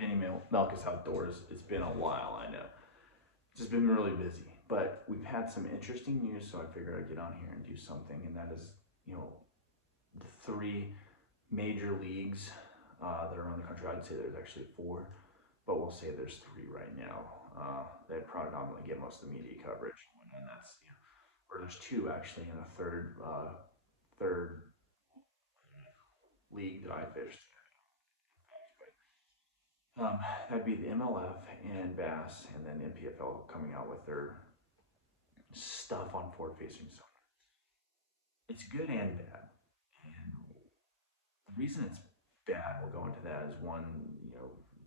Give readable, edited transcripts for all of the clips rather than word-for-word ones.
believe any Malchus Outdoors. It's been a while, I know. It's just been really busy. But we've had some interesting news, so I figured I'd get on here and do something, and that is, the three major leagues that are around the country. I'd say there's actually four, but we'll say there's three right now. They predominantly get most of the media coverage, and that's, or there's two actually, and a third league that I fished. That'd be the MLF and Bass, and then NPFL coming out with their stuff on forward-facing sonar. It's good and bad, and the reason it's bad, we'll go into that, is one,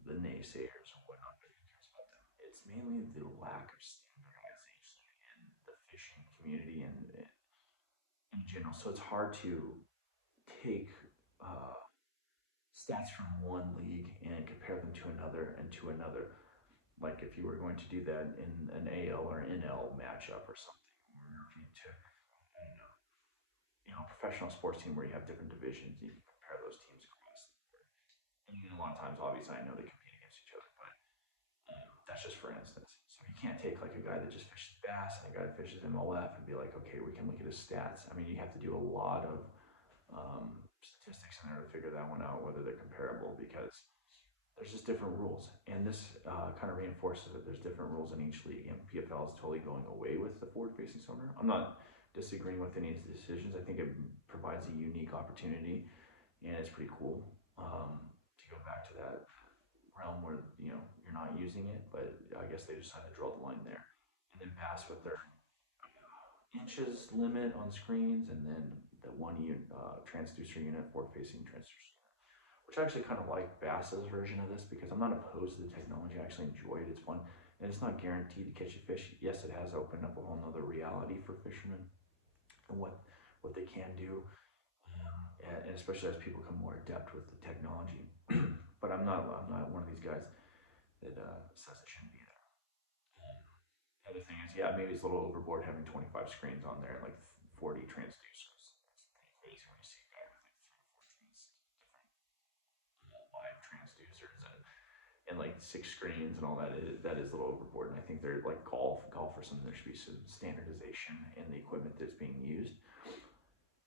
the naysayers or whatnot, but who cares about them? It's mainly the lack of standardization in the fishing community and in general. So it's hard to take stats from one league and compare them to another and to another. Like if you were going to do that in an AL or NL matchup or something, or if you took, I don't know, a professional sports team where you have different divisions, you can compare those teams across the board. And a lot of times, obviously, I know they compete against each other, but that's just for instance. So you can't take like a guy that just fishes bass and a guy that fishes MLF and be like, okay, we can look at his stats. I mean, you have to do a lot of statistics in there to figure that one out, whether they're comparable, because there's just different rules. And this kind of reinforces that there's different rules in each league. MPFL is totally going away with the forward-facing sonar. I'm not disagreeing with any of the decisions. I think it provides a unique opportunity, and it's pretty cool to go back to that realm where you're not using it, but I guess they decided to draw the line there. And then Bass with their inches limit on screens, and then the one transducer unit, forward-facing transducer unit, which I actually kind of like Bass's version of this because I'm not opposed to the technology. I actually enjoy it. It's fun, and it's not guaranteed to catch a fish. Yes, it has opened up a whole nother reality for fishermen and what they can do, and especially as people become more adept with the technology. But I'm not one of these guys that says it shouldn't be there. The other thing is, maybe it's a little overboard having 25 screens on there and like 40 transducers. That's pretty crazy when you see a guy with like 3 or 4 different live transducers and like 6 screens and all that. That is a little overboard. And I think they're like golf or something. There should be some standardization in the equipment that's being used.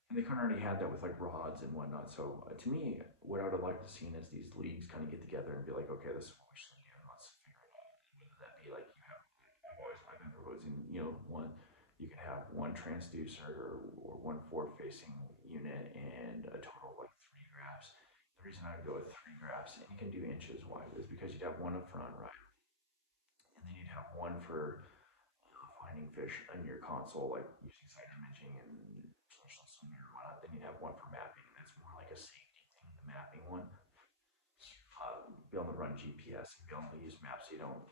And they kind of already had that with like rods and whatnot. So to me, what I would have liked to see is these leagues kind of get together and be like, okay, this is what we should do. Let's figure it out. Whether that be like I've been proposing, one, you can have one transducer or one forward-facing unit and a total of like 3 graphs. The reason I would go with 3 graphs, and you can do inches wide, is because you'd have one up front, right? And then you'd have one for finding fish on your console, like using side imaging and traditional swimming or whatnot. Then you'd have one for mapping, and that's more like a safety thing, the mapping one. Be able to run GPS and be able to use maps so you don't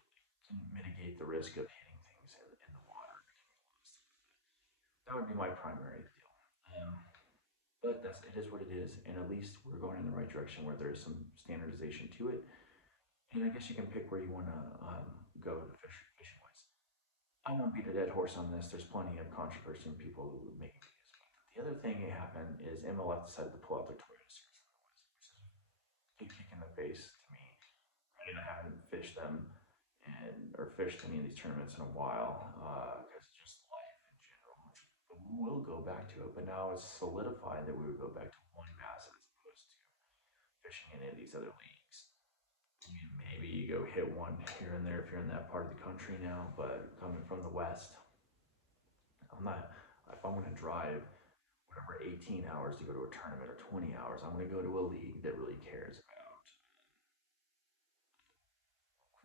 mitigate the risk of hitting things in the water. That would be my primary deal. But it is what it is, and at least we're going in the right direction where there is some standardization to it. And I guess you can pick where you want to go fishing wise. I won't beat a dead horse on this. There's plenty of controversy and people who would make videos about it. The other thing that happened is MLF decided to pull out their Toyota series from the West, which is a kick in the face to me. I haven't fished them or fished any of these tournaments in a while because it's just life in general. But we will go back to it. But now it's solidified that we would go back to one bass as opposed to fishing in any of these other leagues. I mean, maybe you go hit one here and there if you're in that part of the country now, but coming from the West, if I'm going to drive whatever 18 hours to go to a tournament or 20 hours, I'm going to go to a league that really cares about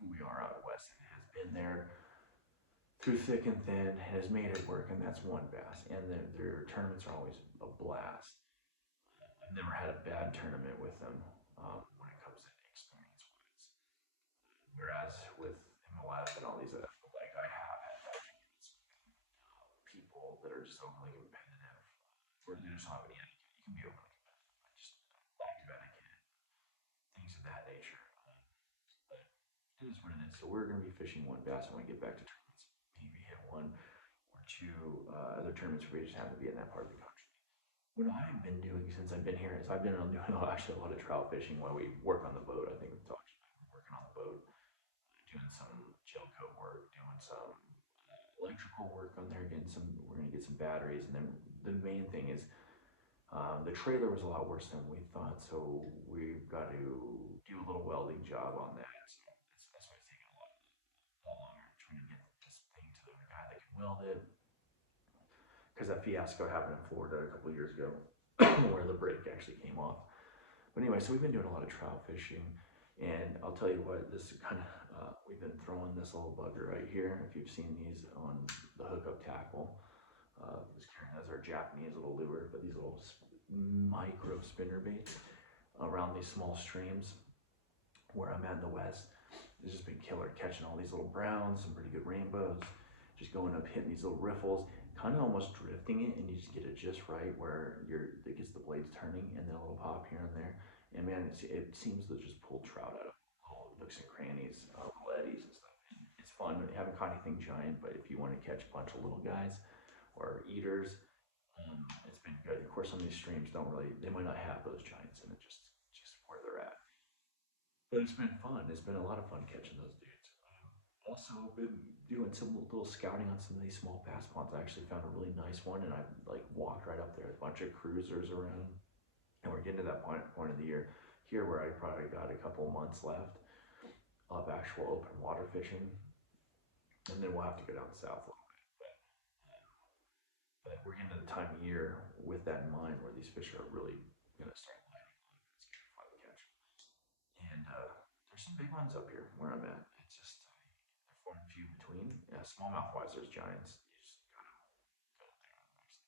who we are out West and has been there through thick and thin, has made it work, and that's one bass. And their tournaments are always a blast. I've never had a bad tournament with them when it comes to experience-wise. Whereas with MLF and all these other, like I have had bad tournaments with people that are just overly competitive, or they just don't have any etiquette. You can be overly competitive, but just lack of etiquette, things of that nature. But it is what it is. So we're going to be fishing one bass when we get back to tournaments. Maybe hit 1 or 2 other tournaments where we just happen to be in that part of the country. What I've been doing since I've been here is I've been doing actually a lot of trout fishing while we work on the boat. I think we've talked about working on the some electrical work on there, we're gonna get some batteries, and then the main thing is the trailer was a lot worse than we thought, so we've got to do a little welding job on that. So that's why it's taking a lot longer trying to get this thing to the guy that can weld it. Because that fiasco happened in Florida a couple of years ago, where the brake actually came off. But anyway, so we've been doing a lot of trout fishing, and I'll tell you what, this is kind of we've been throwing this little bugger right here. If you've seen these on the hookup tackle, was carrying as our Japanese little lure, but these little micro spinner baits around these small streams where I'm at in the west. It's just been killer, catching all these little browns, some pretty good rainbows, just going up hitting these little riffles, kind of almost drifting it, and you just get it just right where it gets the blades turning, and then a little pop here and there. And man, it seems to just pull trout out of all nooks and crannies, little eddies and stuff. And it's fun. I haven't caught anything giant, but if you want to catch a bunch of little guys or eaters, it's been good. Of course, some of these streams they might not have those giants in it, just where they're at. But it's been fun. It's been a lot of fun catching those dudes. Also, been doing some little scouting on some of these small bass ponds. I actually found a really nice one, and I like walked right up there. A bunch of cruisers around, and we're getting to that point of the year here where I probably got a couple months left of actual open water fishing, and then we'll have to go down south a little bit. But we're getting to the time of year with that in mind where these fish are really gonna start lighting on. It's gonna be fun to catch. And there's some big ones up here where I'm at. It's just they're far and few between. Yeah, smallmouth wise, there's giants. You just gotta go there and actually fish.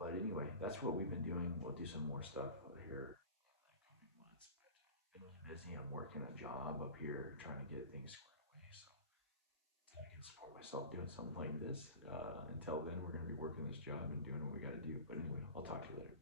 But anyway, that's what we've been doing. We'll do some more stuff here in the coming months. But been really busy. I'm working a job up here, trying to get things squared away. So I can support myself doing something like this. Until then, we're going to be working this job and doing what we got to do. But anyway, I'll talk to you later.